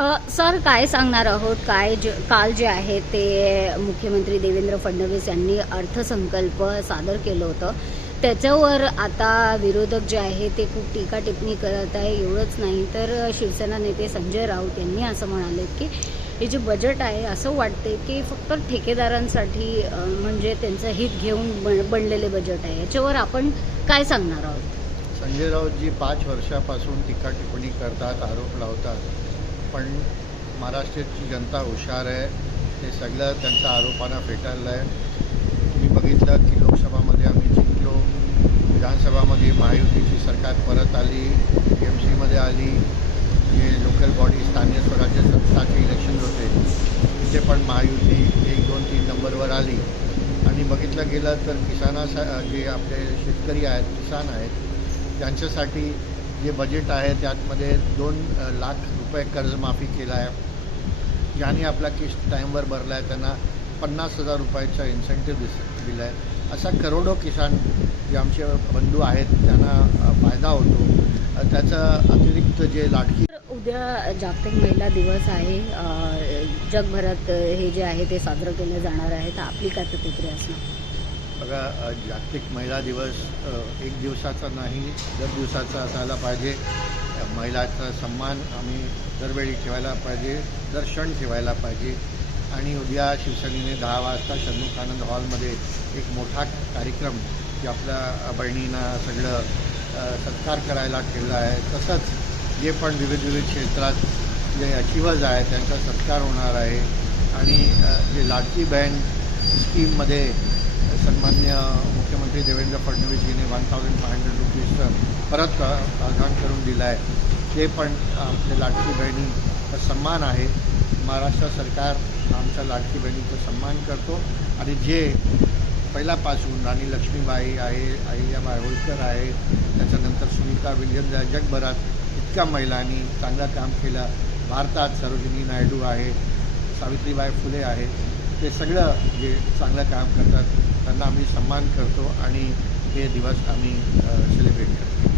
Sir काय सांगणार आहोत काल जे आहे ते मुख्यमंत्री देवेंद्र फडणवीस यांनी अर्थसंकल्प सादर केलं होतं. त्याच्यावर आता विरोधक जे आहे ते खूप टीका टिप्पणी करत आहे. एवढंच नाही तर शिवसेना नेते संजय राऊत यांनी असं म्हणाले की हे जे बजेट आहे असं वाटते की फक्त ठेकेदारांसाठी म्हणजे त्यांचं हित घेऊन बनलेले बजेट आहे. याच्यावर आपण काय सांगणार आहोत? संजय राऊतजी 5 वर्षापासून टीका टिप्पणी करतात, आरोप लावतात. पण महाराष्ट्राची जनता हुशार आहे. ते सगळं त्यांच्या आरोपांना फेटाळलं आहे. तुम्ही बघितलं की लोकसभामध्ये आम्ही जिंकलो, विधानसभामध्ये महायुतीची सरकार परत आली, TMCमध्ये आली. जे लोकल बॉडी स्थानिक स्वराज्य संस्थाचे इलेक्शन होते तिथे पण महायुती 1, 2, 3 नंबरवर आली. आणि बघितलं गेलं तर जे आपले शेतकरी आहेत, किसान आहेत, त्यांच्यासाठी जे बजेट आहे त्यामध्ये 2 लाख रुपये कर्जमाफी केला आहे. ज्यांनी आपला किस्त टाईमवर भरला आहे त्यांना 50,000 रुपयाचा इन्सेंटिव्ह दिला आहे. असा करोडो किसान जे आमचे बंधू आहेत त्यांना फायदा होतो. त्याचा अतिरिक्त जे लाडकी उद्या जागतिक महिला दिवस आहे. जगभरात हे जे आहे ते साजरं केलं जाणार आहे. तर आपली काय प्रतिक्रिया असणार? बघा, जागतिक महिला दिवस एक दिवसाचा नाही, दर दिवसाचा असायला पाहिजे. महिलाचा सन्मान आम्ही दरवेळी ठेवायला पाहिजे, दर क्षण ठेवायला पाहिजे. आणि उद्या शिवसेनेने 10 वाजता षण्मुखानंद हॉलमध्ये एक मोठा कार्यक्रम की आपल्या बहिणींना सगळं सत्कार करायला ठेवला आहे. तसंच जे पण विविध क्षेत्रात जे अचिव्हर्स आहेत त्यांचा सत्कार होणार आहे. आणि जे लाडकी बहीण स्कीममध्ये सन्माननीय मुख्यमंत्री देवेंद्र फडणवीसजीने 1500 रुपीजचं परत प्रावधान करून दिलं आहे. ते पण आमच्या लाडकी बहिणीचा सन्मान आहे. महाराष्ट्र सरकार आमच्या लाडकी बहिणीचा सन्मान करतो. आणि जे पहिल्यापासून राणी लक्ष्मीबाई आहे, अहिल्याबाई होळकर आहे, त्याच्यानंतर सुनीता विल्यम्स आहे, जगभरात इतक्या महिलांनी चांगलं काम केलं. भारतात सरोजिनी नायडू आहे, सावित्रीबाई फुले आहे. ते सगळं जे चांगलं काम करतात त्यांना आम्ही सन्मान करतो आणि हे दिवस आम्ही सेलिब्रेट करतो.